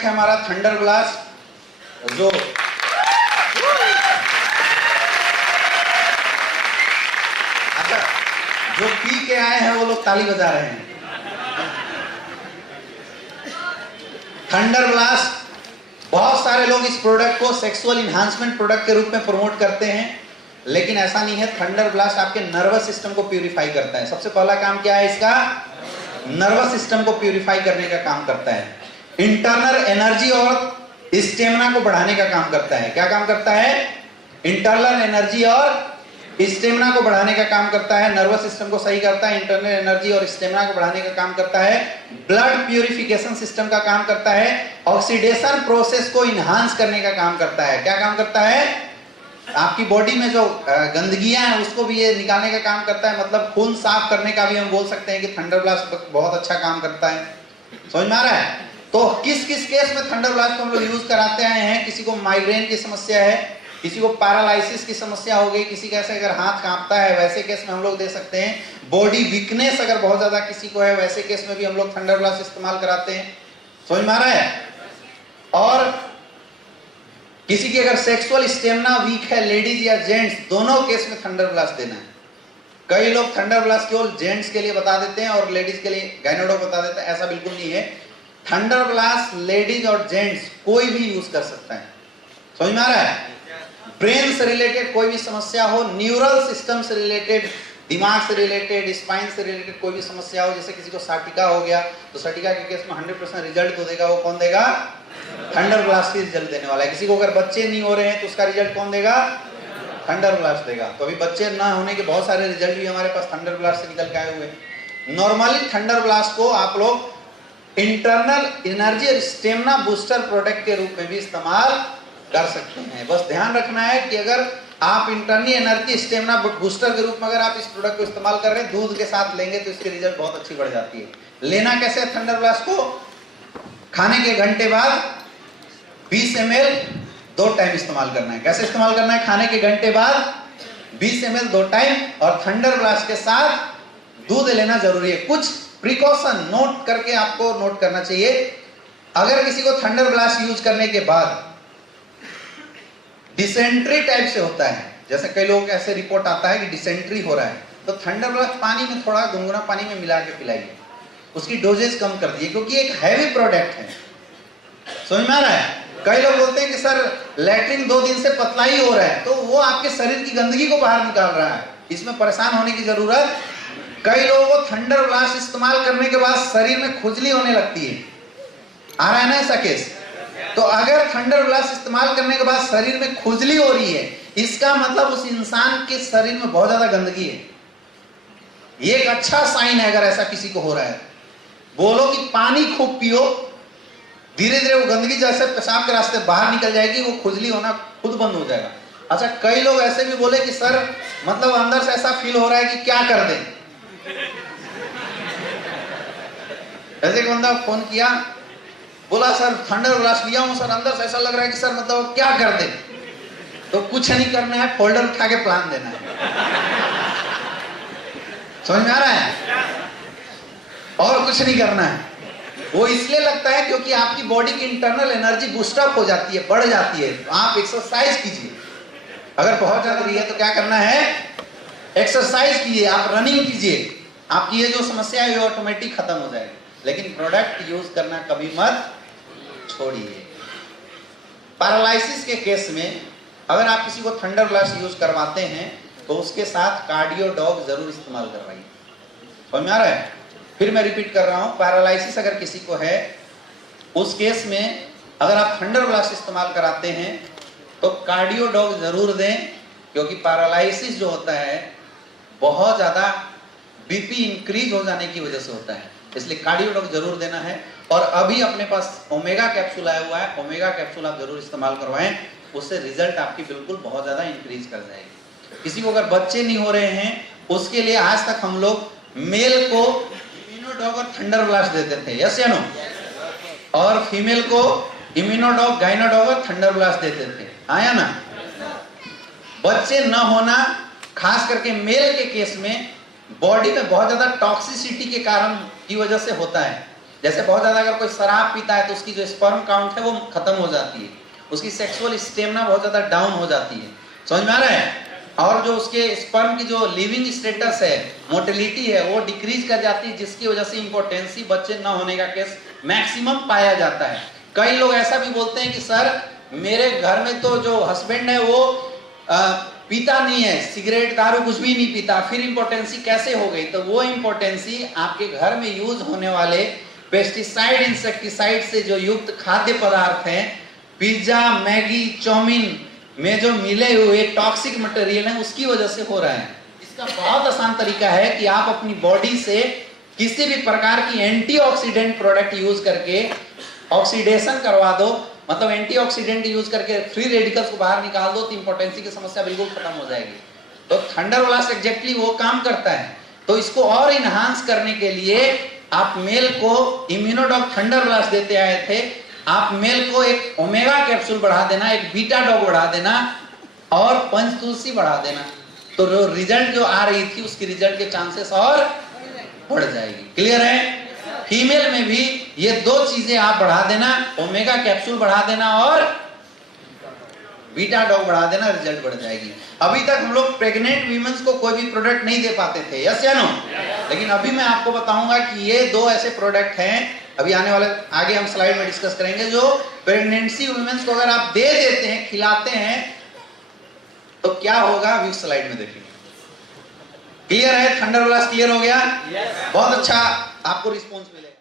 Product है हमारा thunder blast, जो अच्छा जो पी के आए हैं वो लोग ताली बजा रहे हैं। थंडर ब्लास्ट, बहुत सारे लोग इस प्रोडक्ट को सेक्सुअल इन्हांसमेंट प्रोडक्ट के रूप में प्रमोट करते हैं, लेकिन ऐसा नहीं है। थंडर ब्लास्ट आपके नर्वस सिस्टम को प्यूरिफाई करता है। सबसे पहला काम क्या है इसका? नर्वस सिस्टम को प्यूरिफाई करने का काम करता है। इंटरनल एनर्जी और स्टेमिना को बढ़ाने का काम करता है। क्या काम करता है? इंटरनल एनर्जी और स्टेमिना को बढ़ाने का काम करता है। नर्वस सिस्टम को सही करता है, इंटरनल एनर्जी और स्टेमिना को बढ़ाने का काम करता है। ब्लड प्यूरिफिकेशन सिस्टम का काम करता है। ऑक्सीडेशन प्रोसेस को इनहांस करने का काम करता है। क्या काम करता है? आपकी बॉडी में जो गंदगियां हैं उसको भी ये निकालने का काम करता है। मतलब खून साफ करने का भी हम बोल सकते हैं कि थंडर ब्लास्ट बहुत अच्छा काम करता है। समझ में आ रहा है? तो किस किस केस में थंडर ब्लास्ट को हम लोग यूज कराते आए हैं? किसी को माइग्रेन की समस्या है, किसी को पैरालिसिस की समस्या हो गई, किसी का ऐसे अगर हाथ कांपता है वैसे केस में हम लोग दे सकते हैं। बॉडी वीकनेस अगर बहुत ज्यादा किसी को है वैसे केस में भी हम लोग थंडर ब्लास्ट इस्तेमाल कराते हैं। समझ में आ रहा है? और किसी की अगर सेक्सुअल स्टेमिना वीक है, लेडीज या जेंट्स, दोनों केस में थंडर ब्लास्ट देना है। कई लोग थंडर ब्लास्ट केवल जेंट्स के लिए बता देते हैं और लेडीज के लिए गायनेकोलॉजिस्ट बता देते हैं। ऐसा बिल्कुल नहीं है। थंडर ब्लास्ट लेडीज और जेंट्स कोई भी यूज कर सकता है। समझ में आ रहा है? ब्रेन से रिलेटेड कोई भी समस्या हो, न्यूरल सिस्टम से रिलेटेड, दिमाग से रिलेटेड, स्पाइन से रिलेटेड कोई भी समस्या हो, जैसे किसी को साटिका हो गया तो साटिका के केस में 100% रिजल्ट तो देगा वो कौन देगा? थंडर ब्लास्ट ही रिजल्ट देने वाला है। किसी को अगर बच्चे नहीं हो रहे हैं तो उसका रिजल्ट कौन देगा? थंडर ब्लास्ट देगा। तो अभी बच्चे ना होने के बहुत सारे रिजल्ट भी हमारे पास थंडर ब्लास्ट से निकल के आए हुए हैं। नॉर्मली थंडर ब्लास्ट को आप लोग इंटरनल एनर्जी और स्टेमिना बूस्टर प्रोडक्ट के रूप में भी इस्तेमाल कर सकते हैं। बस ध्यान रखना है कि अगर आप इंटरनल एनर्जी स्टेमिना बूस्टर के रूप में अगर आप इस प्रोडक्ट को इस्तेमाल कर रहे हैं, दूध के साथ लेंगे तो इसके रिजल्ट बहुत अच्छी बढ़ जाती है। लेना कैसे है थंडर ब्लास्ट को? खाने के घंटे बाद 20 ml 2 टाइम इस्तेमाल करना है। कैसे इस्तेमाल करना है? खाने के घंटे बाद 20 ml 2 टाइम, और थंडर ब्लास्ट के साथ दूध लेना जरूरी है। कुछ प्रिकॉशन नोट करके आपको नोट करना चाहिए। अगर किसी को थंडर ब्लास्ट यूज करने के बाद डिसेंट्री टाइप से होता है, जैसे कई लोगों को ऐसे रिपोर्ट आता है कि डिसेंट्री हो रहा है, तो थंडर ब्लास्ट पानी में थोड़ा गुनगुना पानी में मिला के पिलाइए। उसकी डोजेज कम कर दिए, क्योंकि एक हैवी प्रोडक्ट है। समझ में आ रहा है? कई लोग बोलते हैं कि सर लैट्रिन 2 दिन से पतला ही हो रहा है, तो वो आपके शरीर की गंदगी को बाहर निकाल रहा है। इसमें परेशान होने की जरूरत। कई लोगों को थंडर ब्लास्ट इस्तेमाल करने के बाद शरीर में खुजली होने लगती है। आ रहा है ना ऐसा केस? तो अगर थंडर ब्लास्ट इस्तेमाल करने के बाद शरीर में खुजली हो रही है, इसका मतलब उस इंसान के शरीर में बहुत ज्यादा गंदगी है। ये एक अच्छा साइन है। अगर ऐसा किसी को हो रहा है, बोलो कि पानी खूब पियो, धीरे धीरे वो गंदगी जैसे पेशाब के रास्ते बाहर निकल जाएगी, वो खुजली होना खुद बंद हो जाएगा। अच्छा, कई लोग ऐसे भी बोले कि सर मतलब अंदर से ऐसा फील हो रहा है कि क्या कर दें। ऐसे एक बंदा फोन किया, बोला सर थंडर ब्लास्ट लिया हूं सर, अंदर से ऐसा लग रहा है कि सर मतलब क्या कर दे। तो कुछ नहीं करना है, फोल्डर उठा के प्लान देना है। समझ में आ रहा है? और कुछ नहीं करना है। वो इसलिए लगता है क्योंकि आपकी बॉडी की इंटरनल एनर्जी बूस्टअप हो जाती है, बढ़ जाती है। तो आप एक्सरसाइज कीजिए। अगर बहुत ज्यादा रही है तो क्या करना है? एक्सरसाइज कीजिए, आप रनिंग कीजिए। आपकी ये जो समस्या है ये ऑटोमेटिक खत्म हो जाएगी। लेकिन प्रोडक्ट यूज करना कभी मत छोड़िए। पैरालिसिस के केस में अगर आप किसी को थंडर ब्लास्ट यूज करवाते हैं तो उसके साथ कार्डियो डॉग जरूर इस्तेमाल करवाइए। समझ में आ रहा है? फिर मैं रिपीट कर रहा हूं, पैरालिसिस अगर किसी को है उस केस में अगर आप थंडर ब्लास्ट इस्तेमाल कराते हैं तो कार्डियो डॉग जरूर दें, क्योंकि पैरालिसिस जो होता है बहुत ज्यादा बीपी इंक्रीज हो जाने की वजह से होता है। इसलिए कार्डियो डॉग जरूर देना है। और अभी अपने पास ओमेगा कैप्सूल आया हुआ है, ओमेगा कैप्सूल आप जरूर इस्तेमाल करवाएं, उससे रिजल्ट आपकी बिल्कुल बहुत ज्यादा इंक्रीज कर जाएगी। किसी को अगर बच्चे नहीं हो रहे हैं उसके लिए आज तक हम लोग मेल को इम्यूनोडॉग और थंडर ब्लास्ट देते थे, यस या नो, और फीमेल को इम्यूनोडॉग, गाइनोडॉग और थंडर ब्लास्ट देते थे। आया ना? बच्चे न होना खास करके मेल के केस में बॉडी में बहुत ज्यादा टॉक्सिसिटी के कारण की वजह से होता है। जैसे बहुत ज्यादा अगर कोई शराब पीता है तो उसकी जो स्पर्म काउंट है वो खत्म हो जाती है, उसकी सेक्सुअल स्टेमिना बहुत ज्यादा डाउन हो जाती है, समझ में आ रहा है? और जो उसके स्पर्म की जो लिविंग स्टेटस है, मोटिलिटी है, वो डिक्रीज कर जाती है, जिसकी वजह से इंपोर्टेंसी बच्चे न होने का केस मैक्सिमम पाया जाता है। कई लोग ऐसा भी बोलते हैं कि सर मेरे घर में तो जो हस्बैंड है वो पीता नहीं है, सिगरेट दारू कुछ भी नहीं पीता, फिर इंपोर्टेंसी कैसे हो गई? तो वो इंपोर्टेंसी आपके घर में यूज होने वाले पेस्टिसाइड इंसेक्टिसाइड से जो युक्त खाद्य पदार्थ हैं, पिज्जा मैगी चाउमीन में जो मिले हुए टॉक्सिक मटेरियल हैं, उसकी वजह से हो रहा है। इसका बहुत आसान तरीका है कि आप अपनी बॉडी से किसी भी प्रकार की एंटीऑक्सीडेंट प्रोडक्ट यूज करके ऑक्सीडेशन करवा दो, मतलब एंटीऑक्सीडेंट यूज करके फ्री रेडिकल्स को बाहर निकाल दो, तो इंपोर्टेंसी की समस्या बिल्कुल खत्म हो जाएगी। तो थंडर ब्लास्ट एग्जैक्टली वो काम करता है। तो इसको और इनहांस करने के लिए आप मेल को इम्यूनोडॉग थंडर ब्लास्ट देते आए थे, आप मेल को एक ओमेगा कैप्सूल बढ़ा देना, एक बीटा डॉग बढ़ा देना और पंचतुलसी बढ़ा देना, तो रिजल्ट जो आ रही थी उसकी रिजल्ट के चांसेस और बढ़ जाएगी। क्लियर है? फीमेल में भी ये दो चीजें आप बढ़ा देना, ओमेगा कैप्सूल बढ़ा देना और बीटा डॉग बढ़ा देना, रिजल्ट बढ़ जाएगी। अभी तक हम लोग प्रेग्नेंट वीमेंस को कोई भी प्रोडक्ट नहीं दे पाते थे, यस या नो? लेकिन अभी मैं आपको बताऊंगा कि ये दो ऐसे प्रोडक्ट हैं, अभी आने वाले आगे हम स्लाइड में डिस्कस करेंगे, जो प्रेगनेंसी वुमेन्स को अगर आप दे देते हैं, खिलाते हैं, तो क्या होगा अभी उस स्लाइड में देखेंगे। क्लियर है? थंडर ब्लास्ट क्लियर हो गया? बहुत अच्छा आपको रिस्पॉन्स मिलेगा।